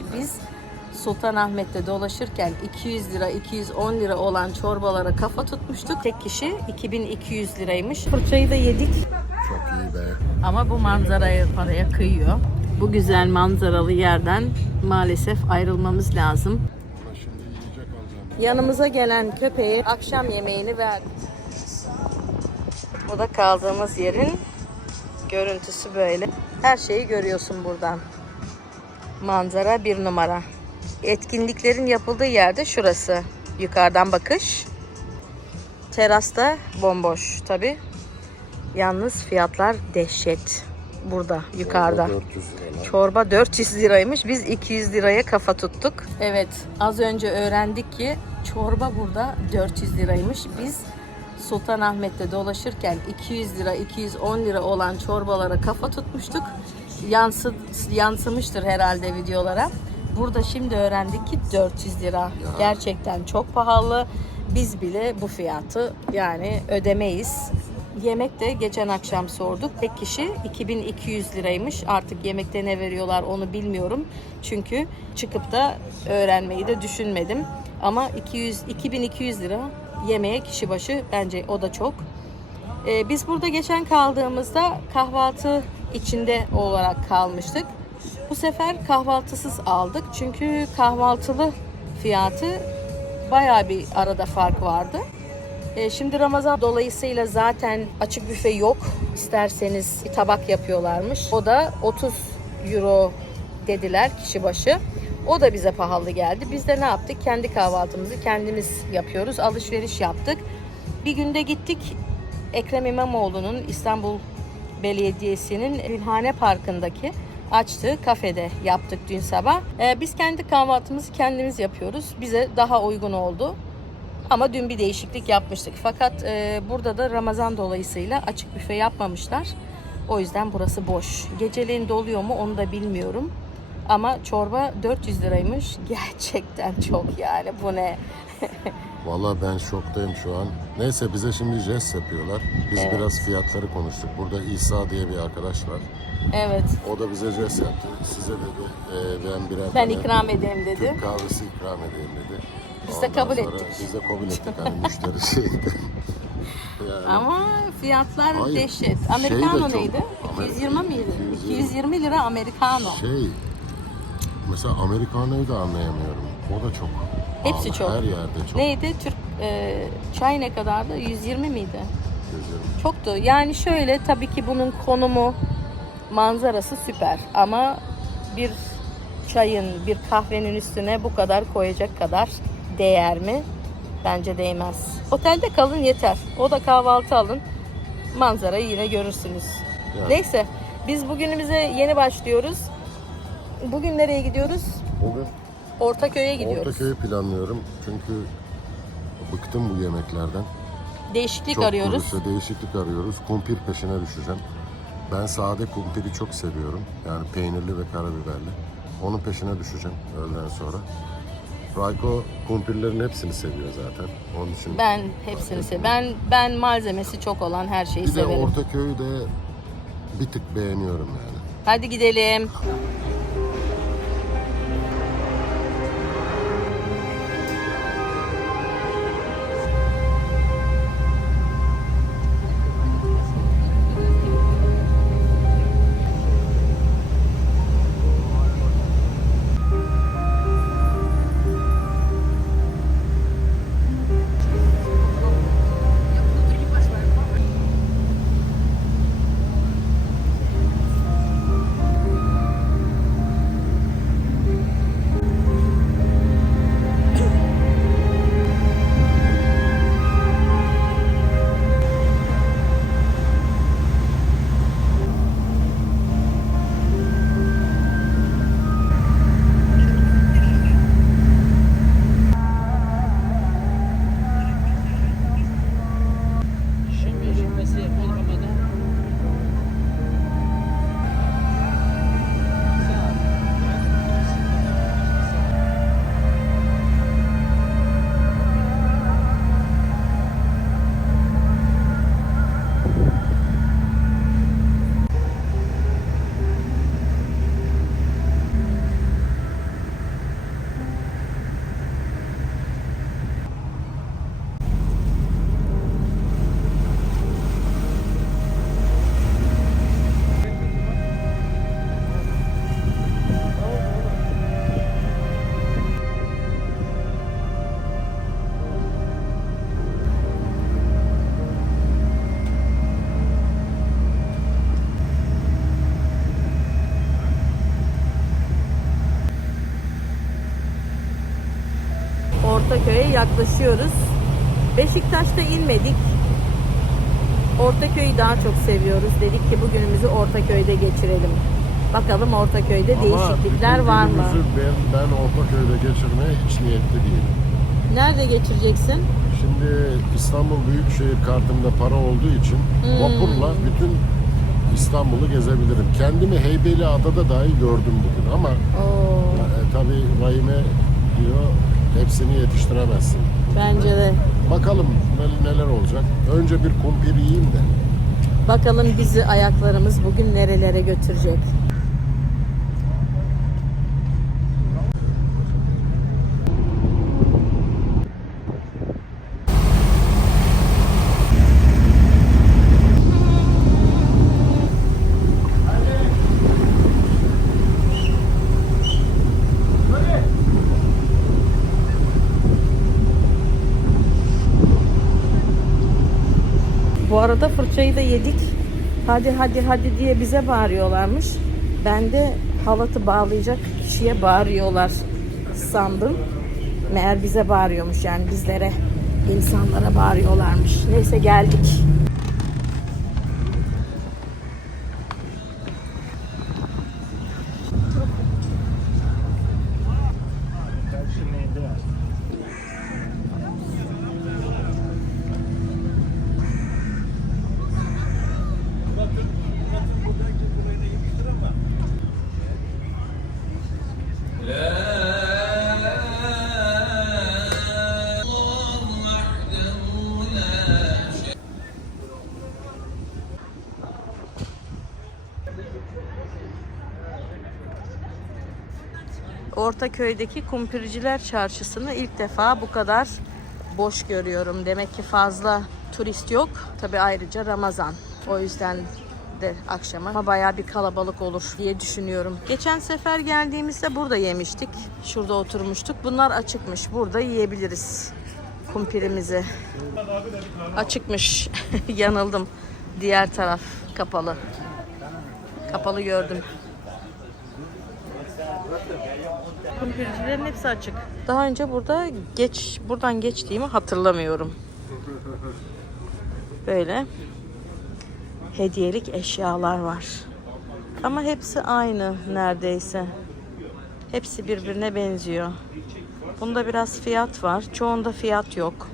liraymış. Biz Sultanahmet'te dolaşırken 200 lira, 210 lira olan çorbalara kafa tutmuştuk. Tek kişi 2200 liraymış. Fırçayı da yedik. Çok iyi be. Ama bu manzaraya paraya kıyıyor. Bu güzel manzaralı yerden maalesef ayrılmamız lazım. Ama şimdi yiyecek alacağım. Yanımıza gelen köpeğe akşam yemeğini verdik. Bu da kaldığımız yerin görüntüsü böyle. Her şeyi görüyorsun buradan. Manzara bir numara. Etkinliklerin yapıldığı yerde şurası. Yukarıdan bakış. Terasta bomboş tabi. Yalnız fiyatlar dehşet. Burada yukarıda. 400 lira. Çorba 400 liraymış. Biz 200 liraya kafa tuttuk. Evet, az önce öğrendik ki çorba burada 400 liraymış. Biz Sultanahmet'te dolaşırken 200 lira, 210 lira olan çorbalara kafa tutmuştuk. Yansımıştır herhalde videolara. Burada şimdi öğrendik ki 400 lira. Gerçekten çok pahalı. Biz bile bu fiyatı yani ödemeyiz. Yemek de geçen akşam sorduk. Tek kişi 2200 liraymış. Artık yemekte ne veriyorlar onu bilmiyorum. Çünkü çıkıp da öğrenmeyi de düşünmedim. Ama 2200 lira yemeğe kişi başı, bence o da çok. Biz burada geçen kaldığımızda kahvaltı içinde olarak kalmıştık. Bu sefer kahvaltısız aldık. Çünkü kahvaltılı fiyatı bayağı bir arada fark vardı. Şimdi Ramazan dolayısıyla zaten açık büfe yok. İsterseniz bir tabak yapıyorlarmış. O da 30 euro dediler kişi başı. O da bize pahalı geldi. Biz de ne yaptık? Kendi kahvaltımızı kendimiz yapıyoruz. Alışveriş yaptık. Bir günde gittik. Ekrem İmamoğlu'nun İstanbul Belediyesi'nin Gülhane Parkı'ndaki açtığı kafede yaptık dün sabah. Biz kendi kahvaltımızı kendimiz yapıyoruz. Bize daha uygun oldu. Ama dün bir değişiklik yapmıştık. Fakat burada da Ramazan dolayısıyla açık büfe yapmamışlar. O yüzden burası boş. Geceleyin doluyor mu onu da bilmiyorum. Ama çorba 400 liraymış. Gerçekten çok yani. Bu ne? Vallahi ben şoktayım şu an. Neyse bize şimdi jest yapıyorlar. Biz biraz fiyatları konuştuk. Burada İsa diye bir arkadaş var. Evet. O da bize jest yaptı. Size dedi ben birer Ben tane ikram edeyim dedi. Türk kahvesi ikram edeyim dedi. Biz de Ondan kabul sonra ettik. Biz de kabul ettik. Hani müşteri şeydi. Yani, Ama fiyatlar hayır, dehşet. şey Americano de çok- neydi? 220 miydi? 220. 220 lira Americano. Mesela Americano'yu da anlayamıyorum. O da çok Hepsi pahalı. çok. Her yerde çok. Neydi? Türk çay ne kadardı? 120 miydi? Gözlerim. Çoktu. Yani şöyle, tabii ki bunun konumu, manzarası süper. Ama bir çayın, bir kahvenin üstüne bu kadar koyacak kadar değer mi? Bence değmez. Otelde kalın yeter. O da kahvaltı alın. Manzarayı yine görürsünüz. Yani. Neyse. Biz bugünümüze yeni başlıyoruz. Bugün nereye gidiyoruz? Bugün Ortaköy'e gidiyoruz. Ortaköy'ü planlıyorum. Çünkü bıktım bu yemeklerden. Değişiklik Çok arıyoruz. kuruysa değişiklik arıyoruz. Kumpir peşine düşeceğim. Ben sade kumpiri çok seviyorum. Yani peynirli ve karabiberli. Onun peşine düşeceğim öğleden sonra. Rayko kumpirlerin hepsini seviyor zaten. Onun için Ben hepsini seviyorum. Ben malzemesi çok olan her şeyi bir de severim. Ortaköy'ü de bir tık beğeniyorum yani. Hadi gidelim. Ortaköy'e yaklaşıyoruz. Beşiktaş'ta inmedik. Ortaköy'ü daha çok seviyoruz. Dedik ki bugünümüzü Ortaköy'de geçirelim. Bakalım Ortaköy'de değişiklikler var mı? Ben Ortaköy'de geçirmeye hiç niyetli değilim. Nerede geçireceksin? Şimdi İstanbul Büyükşehir kartımda para olduğu için vapurla bütün İstanbul'u gezebilirim. Kendimi Heybeliada'da dahi gördüm bugün ama tabii Rahime diyor hepsini yetiştiremezsin. Bence de. Bakalım neler olacak. Önce bir kumpir yiyeyim de. Bakalım bizi ayaklarımız bugün nerelere götürecek. Bu arada fırçayı da yedik. Hadi hadi hadi diye bize bağırıyorlarmış. Ben de halatı bağlayacak kişiye bağırıyorlar sandım. Meğer bize bağırıyormuş, yani bizlere, insanlara bağırıyorlarmış. Neyse geldik. Ortaköy'deki Kumpirciler Çarşısı'nı ilk defa bu kadar boş görüyorum. Demek ki fazla turist yok. Tabii ayrıca Ramazan. O yüzden de akşama bayağı bir kalabalık olur diye düşünüyorum. Geçen sefer geldiğimizde burada yemiştik. Şurada oturmuştuk. Bunlar açıkmış. Burada yiyebiliriz kumpirimizi. Açıkmış. Yanıldım. Diğer taraf kapalı. Kapalı gördüm. Kumpircilerin hepsi açık. Daha önce buradan geçtiğimi hatırlamıyorum. Böyle hediyelik eşyalar var. Ama hepsi aynı neredeyse. Hepsi birbirine benziyor. Bunda biraz fiyat var. Çoğunda fiyat yok.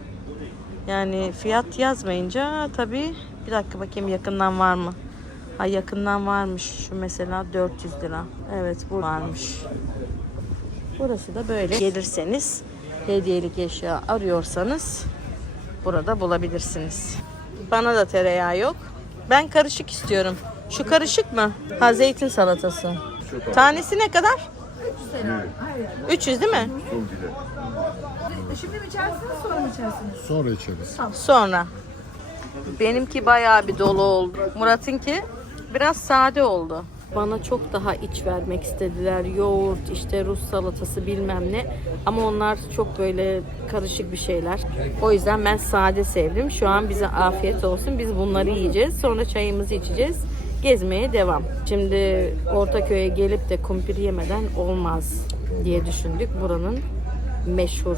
Yani fiyat yazmayınca tabii, bir dakika bakayım yakından var mı? Ha, yakından varmış. Şu mesela 400 lira. Evet, bu varmış. Burası da böyle. Gelirseniz hediyelik eşya arıyorsanız burada bulabilirsiniz. Bana da tereyağı yok. Ben karışık istiyorum. Şu karışık mı? Ha, zeytin salatası. Tanesi ne kadar? 300 değil mi? Şimdi mi içersiniz, sonra mı içersiniz? Sonra içeriz. Sonra. Benimki bayağı bir dolu oldu. Murat'ınki biraz sade oldu. Bana çok daha iç vermek istediler. Yoğurt, işte Rus salatası, bilmem ne. Ama onlar çok böyle karışık bir şeyler. O yüzden ben sade sevdim. Şu an bize afiyet olsun. Biz bunları yiyeceğiz. Sonra çayımızı içeceğiz. Gezmeye devam. Şimdi Ortaköy'e gelip de kumpir yemeden olmaz diye düşündük. Buranın meşhur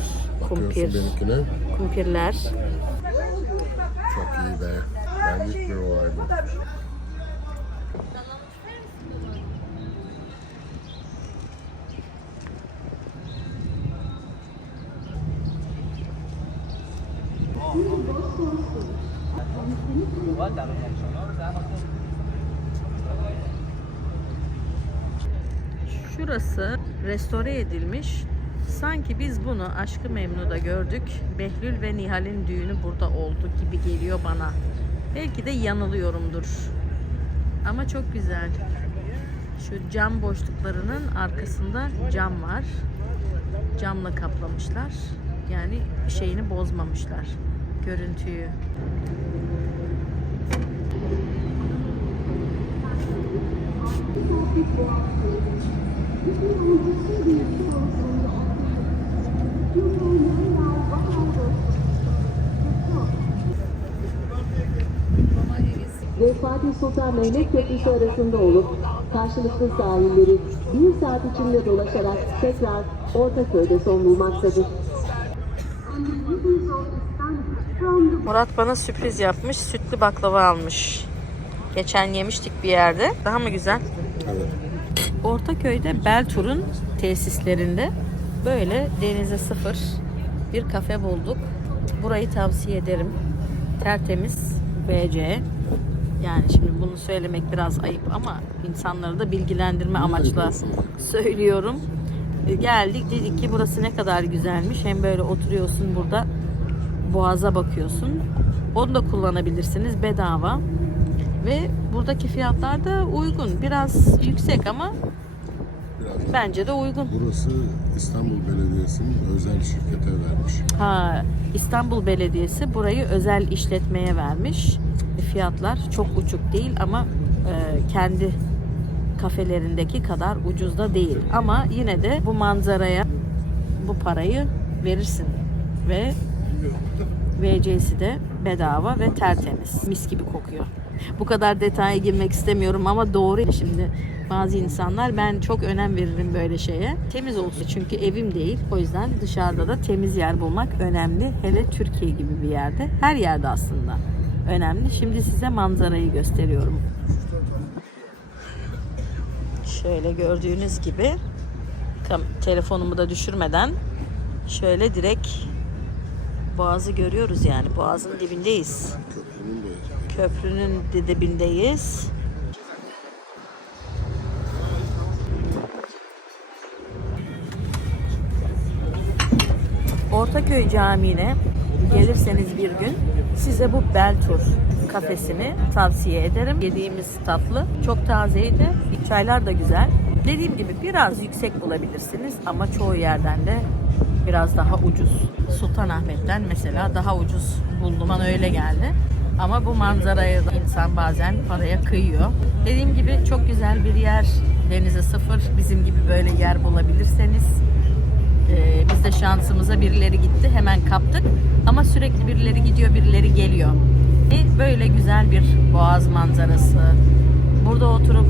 kumpirler. Çok iyi be. Benlik bir olay bu. Şurası restore edilmiş. Sanki biz bunu Aşk-ı Memnu'da gördük. Behlül ve Nihal'in düğünü burada oldu gibi geliyor bana. Belki de yanılıyorumdur. Ama çok güzel. Şu cam boşluklarının arkasında cam var. Camla kaplamışlar. Yani şeyini bozmamışlar. Görüntüyü. Ve Fatih Sultan Mehmet Köprüsü arasında olup karşılıklı sahilleri bir saat içinde dolaşarak tekrar Ortaköy'de son bulmaktadır. Murat bana sürpriz yapmış. Sütlü baklava almış. Geçen yemiştik bir yerde. Daha mı güzel? Evet. Ortaköy'de Beltur'un tesislerinde böyle denize sıfır bir kafe bulduk. Burayı tavsiye ederim. Tertemiz BC. Yani şimdi bunu söylemek biraz ayıp ama insanları da bilgilendirme amaçlı söylüyorum. Geldik, dedik ki burası ne kadar güzelmiş. Hem böyle oturuyorsun burada, boğaza bakıyorsun. Onu da kullanabilirsiniz bedava. Ve buradaki fiyatlar da uygun. Biraz yüksek ama bence de uygun. Burası İstanbul Belediyesi'nin özel şirkete vermiş. Ha, İstanbul Belediyesi burayı özel işletmeye vermiş. Fiyatlar çok uçuk değil ama kendi kafelerindeki kadar ucuz da değil. Ama yine de bu manzaraya bu parayı verirsin. Ve VC'si de bedava ve tertemiz. Mis gibi kokuyor. Bu kadar detaya girmek istemiyorum ama doğru. Şimdi bazı insanlar, ben çok önem veririm böyle şeye. Temiz olsun çünkü evim değil. O yüzden dışarıda da temiz yer bulmak önemli. Hele Türkiye gibi bir yerde. Her yerde aslında önemli. Şimdi size manzarayı gösteriyorum. Şöyle gördüğünüz gibi telefonumu da düşürmeden şöyle direkt Boğaz'ı görüyoruz yani. Boğaz'ın dibindeyiz. Köprünün de dibindeyiz. Ortaköy Camii'ne gelirseniz bir gün size bu Beltur kafesini tavsiye ederim. Yediğimiz tatlı çok tazeydi. Çaylar da güzel. Dediğim gibi biraz yüksek bulabilirsiniz ama çoğu yerden de biraz daha ucuz. Sultanahmet'ten mesela daha ucuz buldum. Bana öyle geldi. Ama bu manzaraya da insan bazen paraya kıyıyor. Dediğim gibi çok güzel bir yer. Denize sıfır. Bizim gibi böyle yer bulabilirseniz. Biz de şansımıza birileri gitti. Hemen kaptık. Ama sürekli birileri gidiyor, birileri geliyor. Böyle güzel bir boğaz manzarası. Burada oturup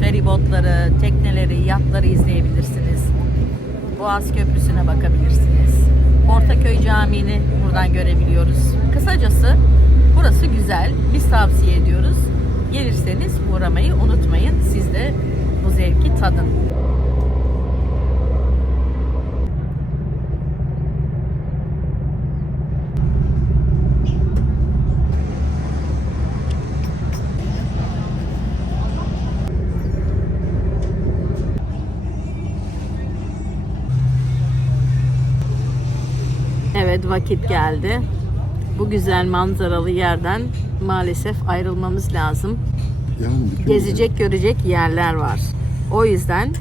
feribotları, tekneleri, yatları izleyebilirsiniz. Boğaz Köprüsü'ne bakabilirsiniz. Ortaköy Camii'ni buradan görebiliyoruz. Kısacası burası güzel. Biz tavsiye ediyoruz. Gelirseniz uğramayı unutmayın. Siz de bu zevki tadın. Evet, vakit geldi. Bu güzel manzaralı yerden maalesef ayrılmamız lazım. Yani Gezecek, görecek yerler var. O yüzden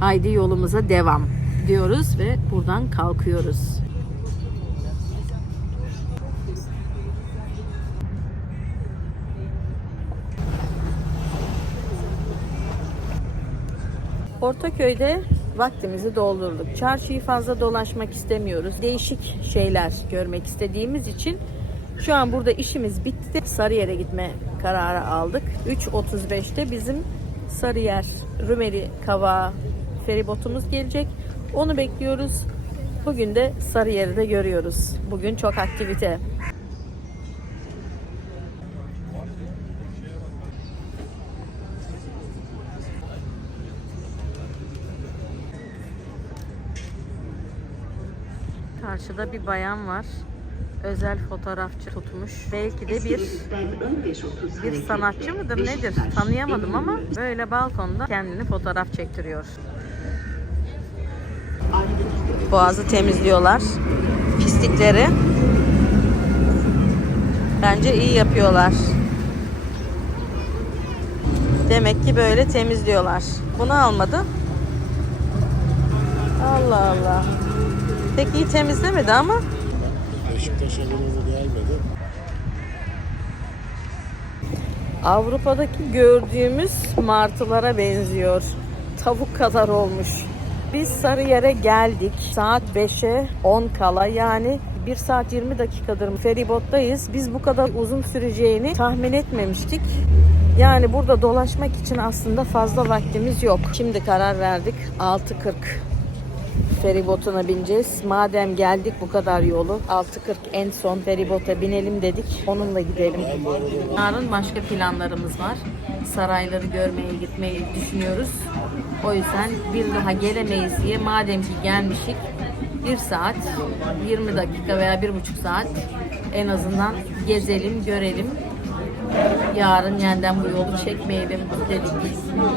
haydi yolumuza devam diyoruz ve buradan kalkıyoruz. Ortaköy'de vaktimizi doldurduk. Çarşıyı fazla dolaşmak istemiyoruz. Değişik şeyler görmek istediğimiz için şu an burada işimiz bitti. Sarıyer'e gitme kararı aldık. 3.35'te bizim Sarıyer Rumeli Kavağı feribotumuz gelecek. Onu bekliyoruz. Bugün de Sarıyer'i de görüyoruz. Bugün çok aktivite. Karşıda bir bayan var. Özel fotoğrafçı tutmuş. Belki de bir sanatçı mıdır nedir? Tanıyamadım ama böyle balkonda kendini fotoğraf çektiriyor. Boğazı temizliyorlar. Pislikleri. Bence iyi yapıyorlar. Demek ki böyle temizliyorlar. Bunu almadı. Allah Allah. Pek iyi temizlemedi ama. Beşiktaş'a bunu gelmedi. Avrupa'daki gördüğümüz martılara benziyor. Tavuk kadar olmuş. Biz Sarıyer'e geldik. Saat 5'e 10 kala, yani 1 saat 20 dakikadır feribottayız. Biz bu kadar uzun süreceğini tahmin etmemiştik. Yani burada dolaşmak için aslında fazla vaktimiz yok. Şimdi karar verdik. 6.40 feribotuna bineceğiz. Madem geldik bu kadar yolu 6.40 en son feribota binelim dedik. Onunla gidelim. Yarın başka planlarımız var. Sarayları görmeye gitmeyi düşünüyoruz. O yüzden bir daha gelemeyiz diye madem ki gelmişik 1 saat 20 dakika veya 1,5 saat en azından gezelim, görelim. Yarın yeniden bu yolu çekmeyelim dedik.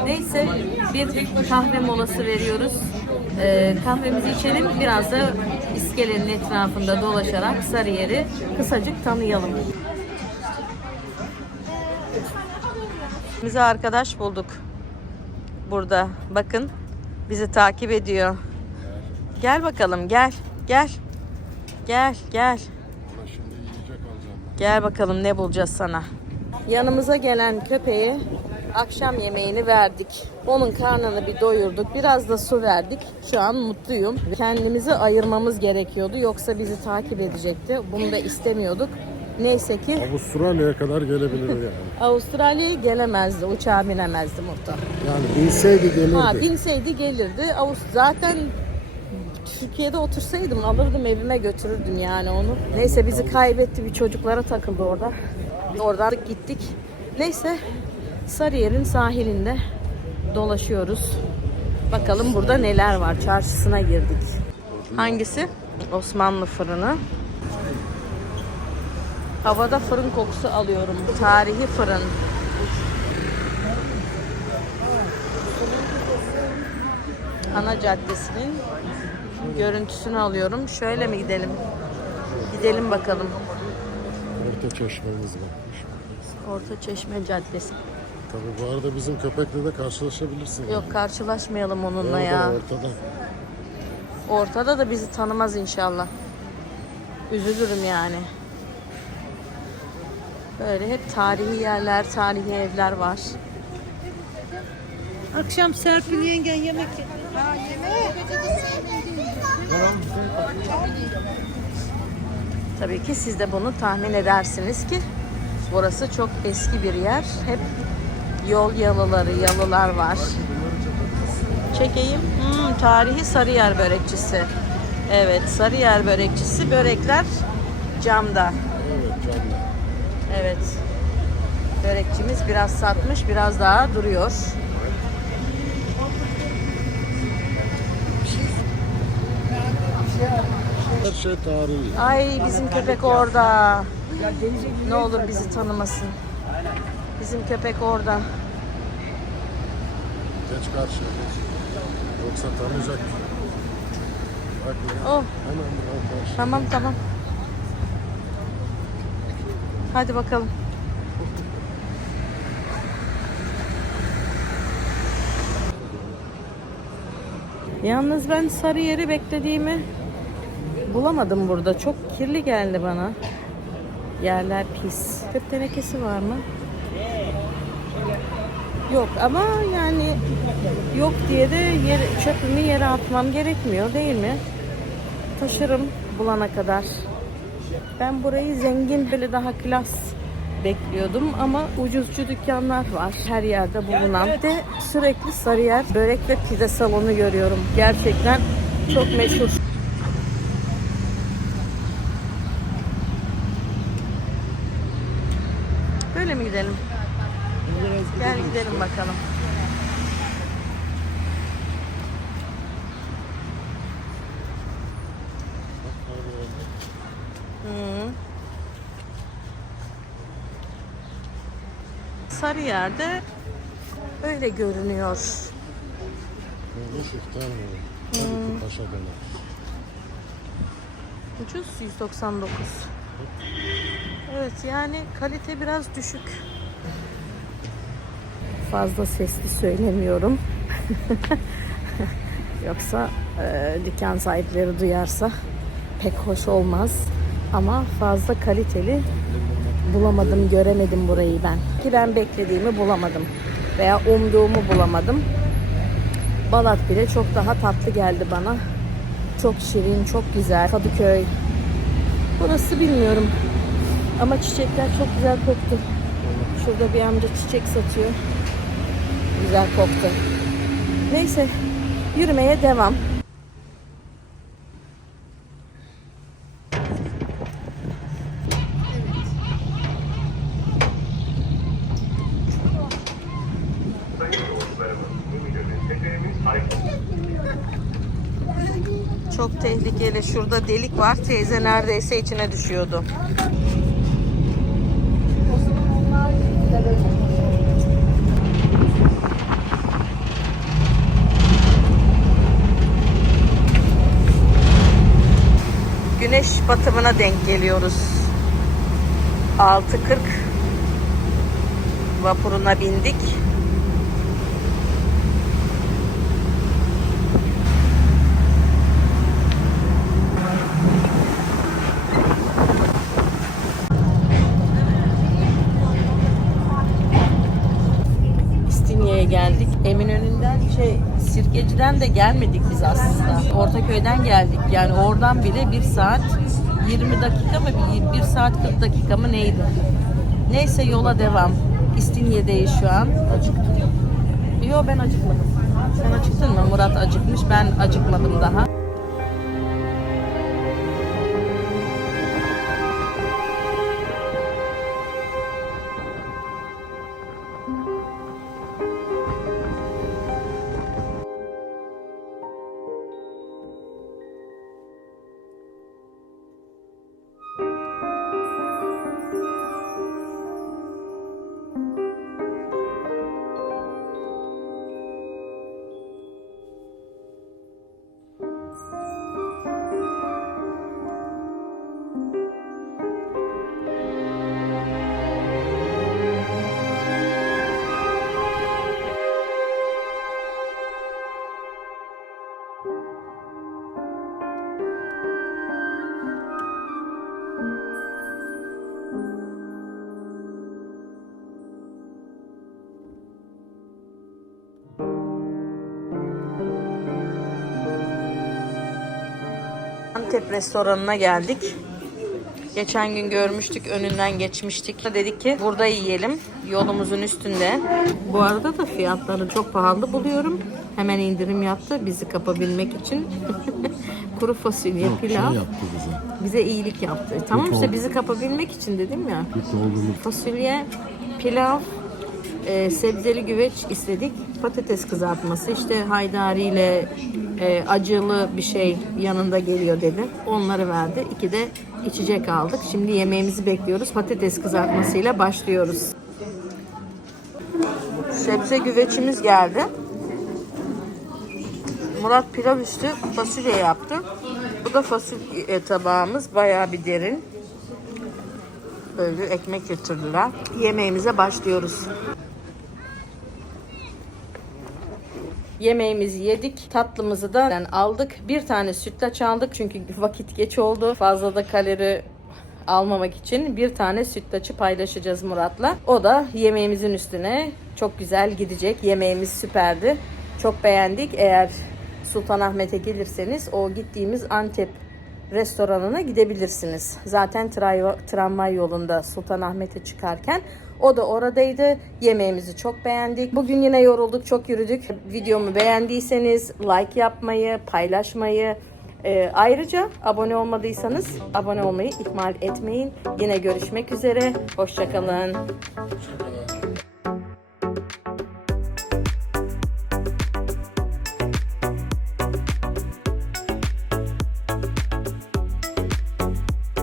Neyse bir kahve molası veriyoruz. Kahvemizi içelim. Biraz da iskelenin etrafında dolaşarak Sarıyer'i kısacık tanıyalım. Bize arkadaş bulduk. Burada bakın bizi takip ediyor. Gel bakalım gel. Gel. Gel gel. Şimdi yiyecek alacağım ben. Gel bakalım ne bulacağız sana. Yanımıza gelen köpeğe akşam yemeğini verdik. Onun karnını bir doyurduk. Biraz da su verdik. Şu an mutluyum. Kendimizi ayırmamız gerekiyordu. Yoksa bizi takip edecekti. Bunu da istemiyorduk. Neyse ki Avustralya'ya kadar gelebilir yani. Avustralya'ya gelemezdi. Uçağa binemezdi muhtemelen. Yani binseydi gelirdi. Binseydi gelirdi. Zaten Türkiye'de otursaydım alırdım evime götürürdüm yani onu. Neyse bizi kaybetti, bir çocuklara takıldı orada. Oradan gittik. Neyse Sarıyer'in sahilinde dolaşıyoruz. Bakalım burada neler var. Çarşısına girdik. Hangisi? Osmanlı fırını. Havada fırın kokusu alıyorum. Tarihi fırın. Ana caddesinin görüntüsünü alıyorum. Şöyle mi gidelim? Gidelim bakalım. Orta çeşmemiz var. Orta Çeşme Caddesi. Tabii bu arada bizim köpekle de karşılaşabilirsin. Yok karşılaşmayalım onunla Orada, ya. ortada. Ortada da bizi tanımaz inşallah. Üzülürüm yani. Böyle hep tarihi yerler, tarihi evler var. Akşam Serpil yengen yemek yedi. Tabii ki siz de bunu tahmin edersiniz ki burası çok eski bir yer. Hep yol yalılar var. Çekeyim. Tarihi Sarıyer börekçisi. Evet, Sarıyer börekçisi. Börekler camda. Evet canlı. Evet. Börekçimiz biraz satmış, biraz daha duruyor. Her şey tarihi. Ay bizim köpek orada. Ne olur bizi tanımasın. Bizim köpek orada. Geç karşıya geç. Yoksa tanıyacak. Bak ya. Oh, Hemen buradan karşı. tamam. Hadi bakalım. Yalnız ben Sarıyer'i beklediğimi bulamadım burada. Çok kirli geldi bana. Yerler pis. Çöp tenekesi var mı? Yok ama yani yok diye de çöpümü yere atmam gerekmiyor değil mi? Taşırım bulana kadar. Ben burayı zengin böyle daha klas bekliyordum ama ucuzcu dükkanlar var her yerde bulunan. Bir de sürekli Sarıyer börek ve pide salonu görüyorum. Gerçekten çok meşhur. Böyle mi gidelim? Gel gidelim bakalım. Sarıyer'de öyle görünüyor. Böyle iftar mı? Tabii ki paşa döner. Ucuz 199. Evet yani kalite biraz düşük. Fazla sesli söylemiyorum. Yoksa dükkan sahipleri duyarsa pek hoş olmaz. Ama fazla kaliteli bulamadım, göremedim burayı ben. Ki ben beklediğimi bulamadım. Veya umduğumu bulamadım. Balat bile çok daha tatlı geldi bana. Çok şirin, çok güzel. Kadıköy. Burası bilmiyorum. Ama çiçekler çok güzel koktu. Şurada bir amca çiçek satıyor. Güzel koktu. Neyse, yürümeye devam. Çok tehlikeli. Şurada delik var. Teyze neredeyse içine düşüyordu. Güneş batımına denk geliyoruz. 6:40 vapuruna bindik. İstinye'ye geldik. Eminönü'nden Sirkeci'den de gelmedik biz aslında. Ortaköy'den geldik. Yani oradan bile 1 saat 20 dakika mı 1 saat 40 dakika mı neydi? Neyse yola devam. İstinye'deyiz şu an. Acıktım. Yok ben acıkmadım. Sen acıktın mı? Murat acıkmış. Ben acıkmadım daha. Antep restoranına geldik. Geçen gün görmüştük, önünden geçmiştik. Dedik ki burada yiyelim, yolumuzun üstünde. Bu arada da fiyatları çok pahalı buluyorum. Hemen indirim yaptı bizi kapabilmek için. Kuru fasulye, pilav. Yaptı bize. Bize iyilik yaptı. Tamam işte bizi kapabilmek için dedim ya. Fasulye, pilav, sebzeli güveç istedik. Patates kızartması, işte haydariyle acılı bir şey yanında geliyor dedi. Onları verdi. 2 de içecek aldık. Şimdi yemeğimizi bekliyoruz. Patates kızartmasıyla başlıyoruz. Sebze güveçimiz geldi. Murat pilav üstü fasulye yaptı. Bu da fasulye tabağımız. Bayağı bir derin. Böyle ekmek getirdiler. Yemeğimize başlıyoruz. Yemeğimizi yedik. Tatlımızı da aldık. Bir tane sütlaç aldık. Çünkü vakit geç oldu. Fazla da kalori almamak için bir tane sütlaçı paylaşacağız Murat'la. O da yemeğimizin üstüne çok güzel gidecek. Yemeğimiz süperdi. Çok beğendik. Eğer Sultanahmet'e gelirseniz o gittiğimiz Antep restoranına gidebilirsiniz. Zaten tramvay yolunda Sultanahmet'e çıkarken o da oradaydı. Yemeğimizi çok beğendik. Bugün yine yorulduk, çok yürüdük. Videomu beğendiyseniz like yapmayı, paylaşmayı, ayrıca abone olmadıysanız abone olmayı ihmal etmeyin. Yine görüşmek üzere. Hoşça kalın.